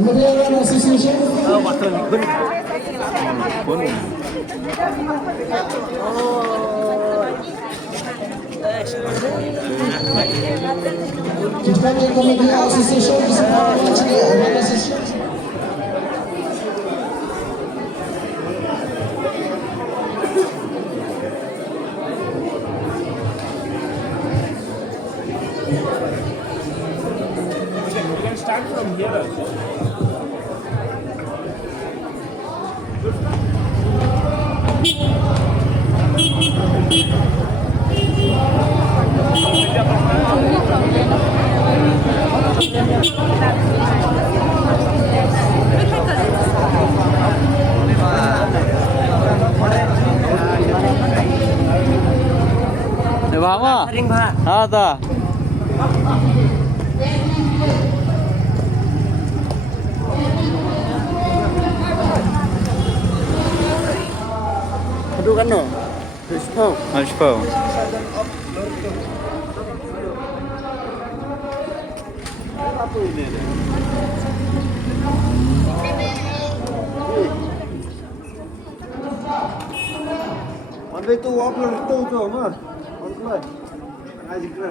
Hungarian Association. Kickboxing Committee Association is organization. We can start from here also. Mama, ada. Aduh kan no, Spau. Harus pau. Sampai tu upload tu mah. Upload. Aja kena.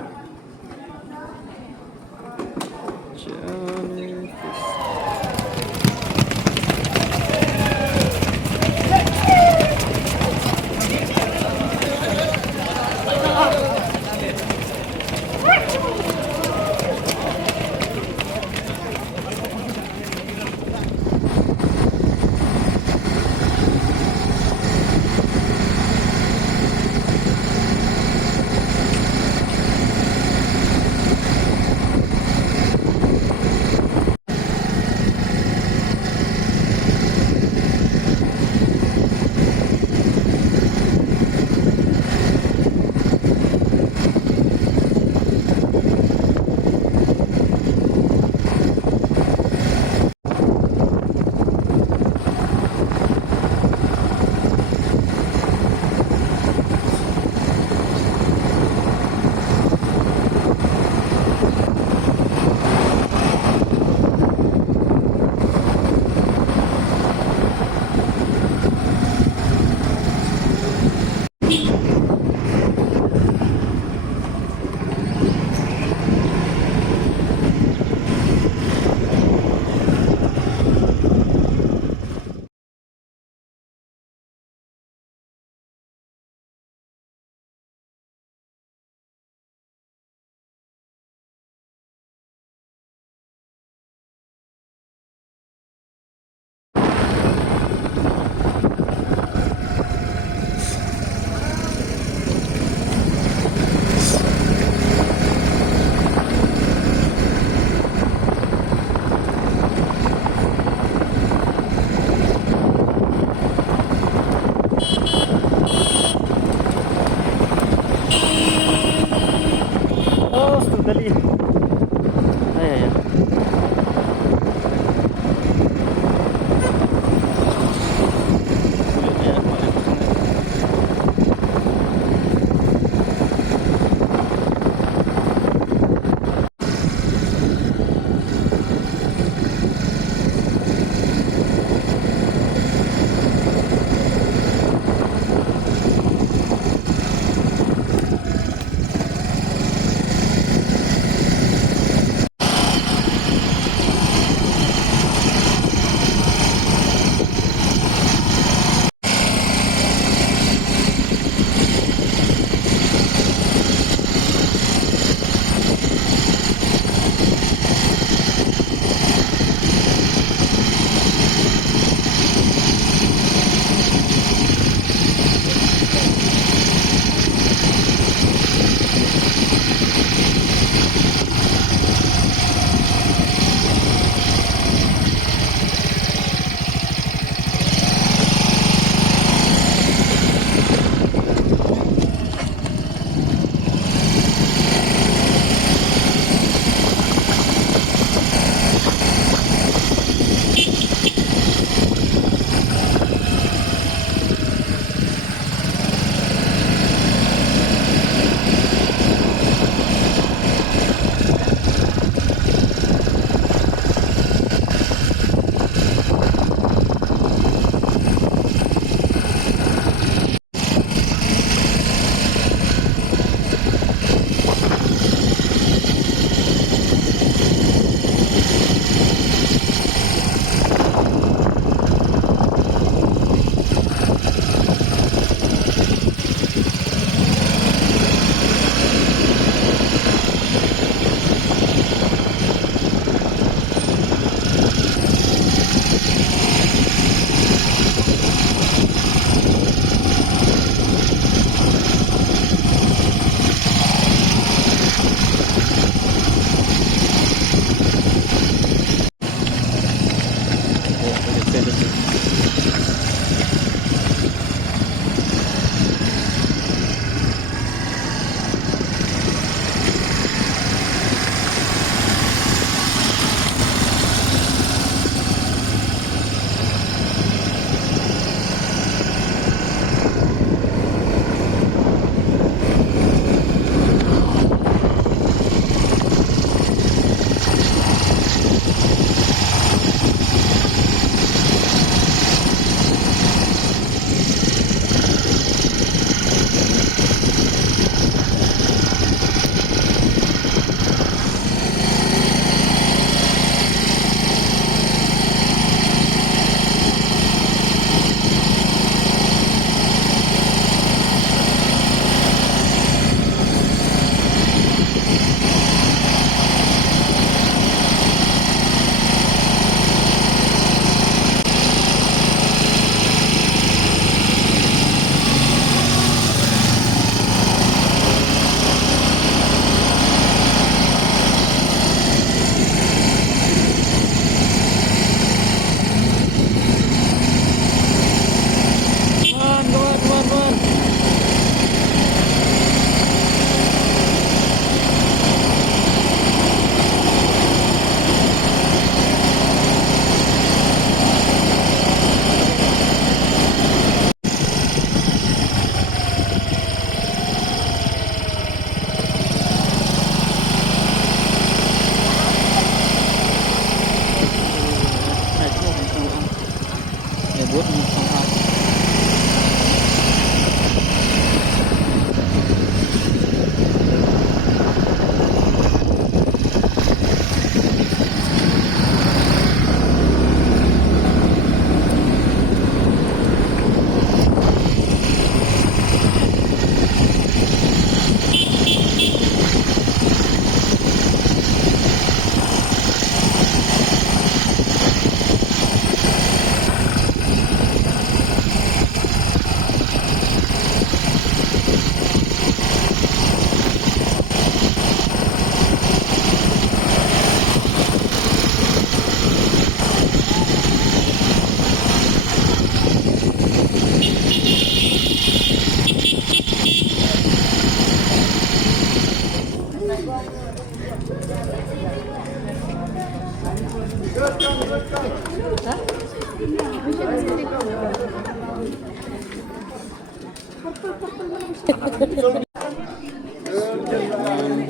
Good.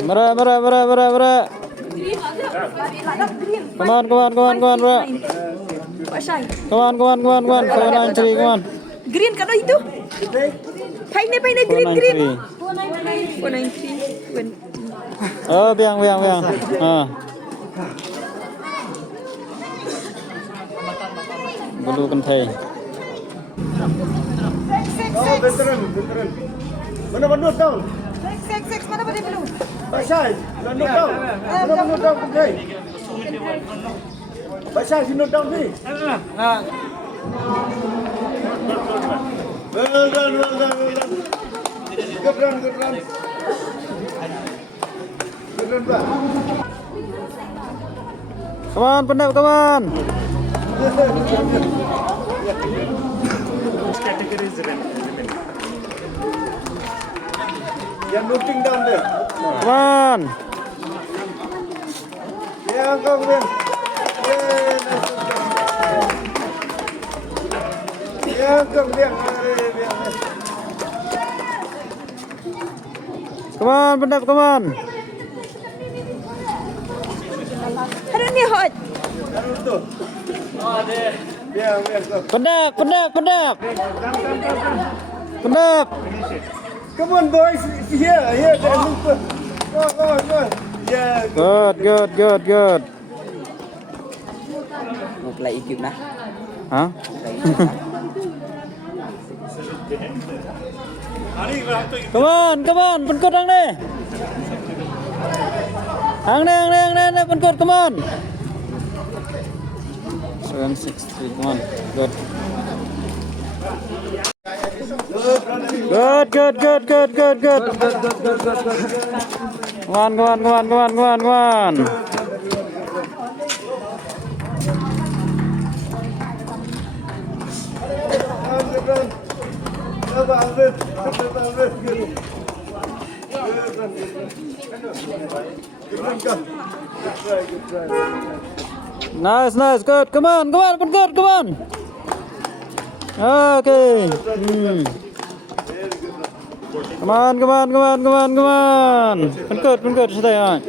Mera. Come on, bro. Come on. 493, come on. Green kan itu? Paine green. 493. Oh, biang. Bulu kan thầy. Oh, veteran. Mana bandut down? Six mana boleh belum? Basai, bandut down. Mana bandut down okay? Basai, you note down ni. Well done. Good run. Good run, Pak. Come on, Pandap, come on. Categories remain. You're noting down there. Come on. Yeah, come in. Yeah, come in. Come on, Pandap, come on. Ada ni hot. Yeah, go. Pandap. Come on, boys. Here. Go. Yeah. Good. Mau play ikut nah. Hah? Come on, penkut hang ni. Hang ni, penkut, come on. 763, come on. Good. Come on. Nice, good. Come on, good, come on. Okay. Come on. Good, stay on.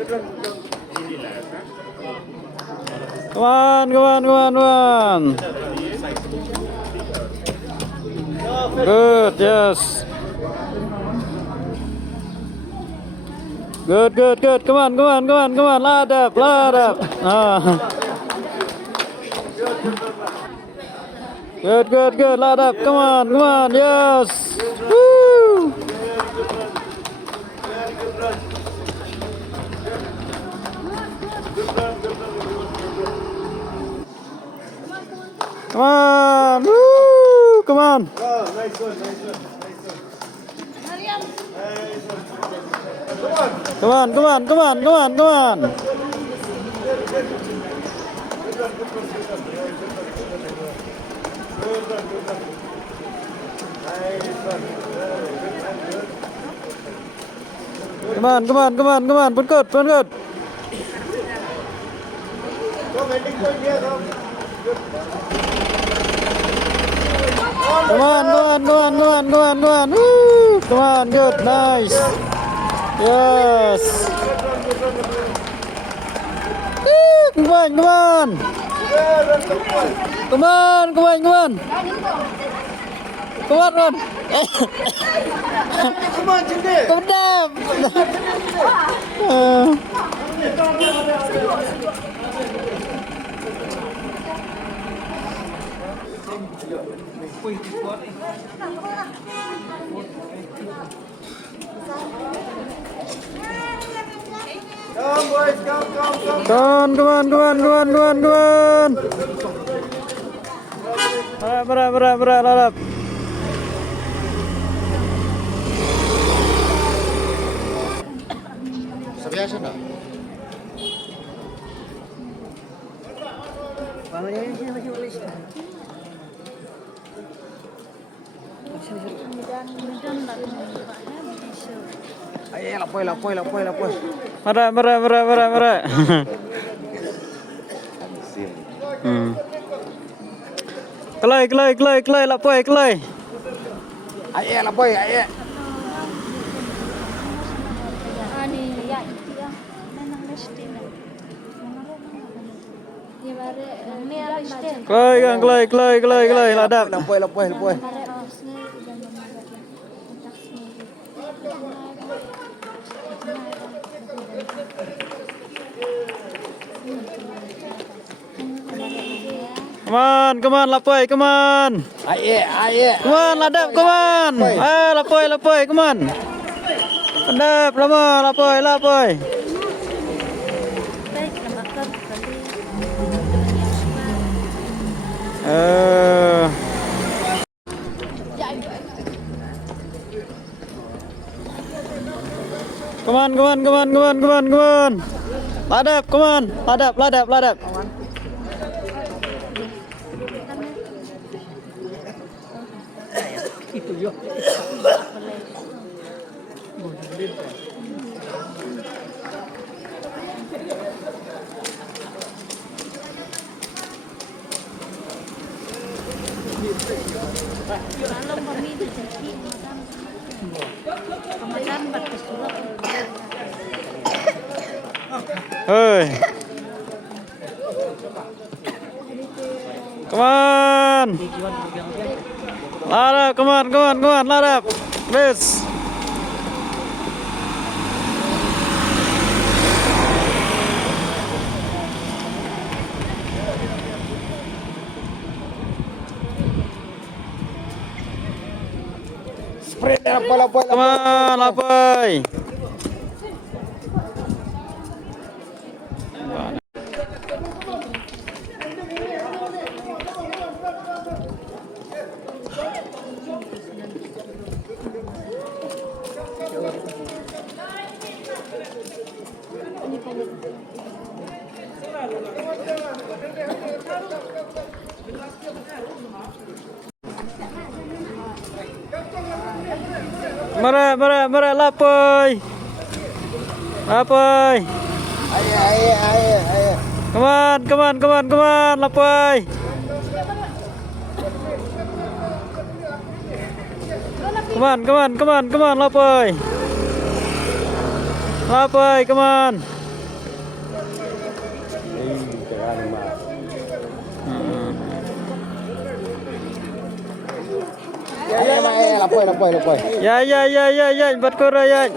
Come on. Good, yes. Good. Come on. Load up. Good. Load up. Come on. Yes. Woo. Come on. Woo. Come on. Oh, nice one. Come on. Come on. Put good. Go, waiting for here. Come on. Woo. Come on, good, nice. Yes. Come on. Come on, come on, come on. Come on, run. Come on, Cindy. Come down. Come, boys, come. Come on, come on, come on, come on, come on, come on. Berat, ladap. Biasa tak? Ayo, lapoi. Berat. Kelai, lapoi, kelai. Ayo, lapoi, ayo. Kelai, ladap. Lapoi. Come on, lapoi, come on. Ayo. Come on, ladap, come on. Lapoi, come on. Ladap, lama, lapoi. Come on. Ladap, come on. Ladap. Hei. Come on. Ladap, come on, ladap. Please. Spray, lapoi. Come on, lapoi. Mara, lapoi. Ayo. Come on, lapoi. Come on, lapoi. Come on. Ayo, lapoi. Ya, bat kora ya.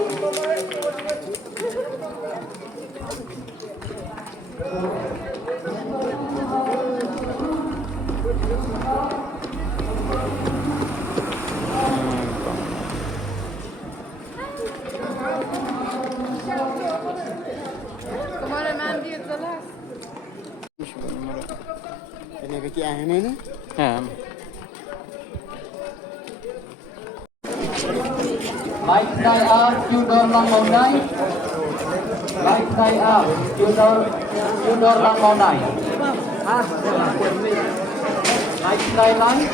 Ini kecil ini. Right side up, Tudor Langmonai. Right side up, Tudor Langmonai. Right side line.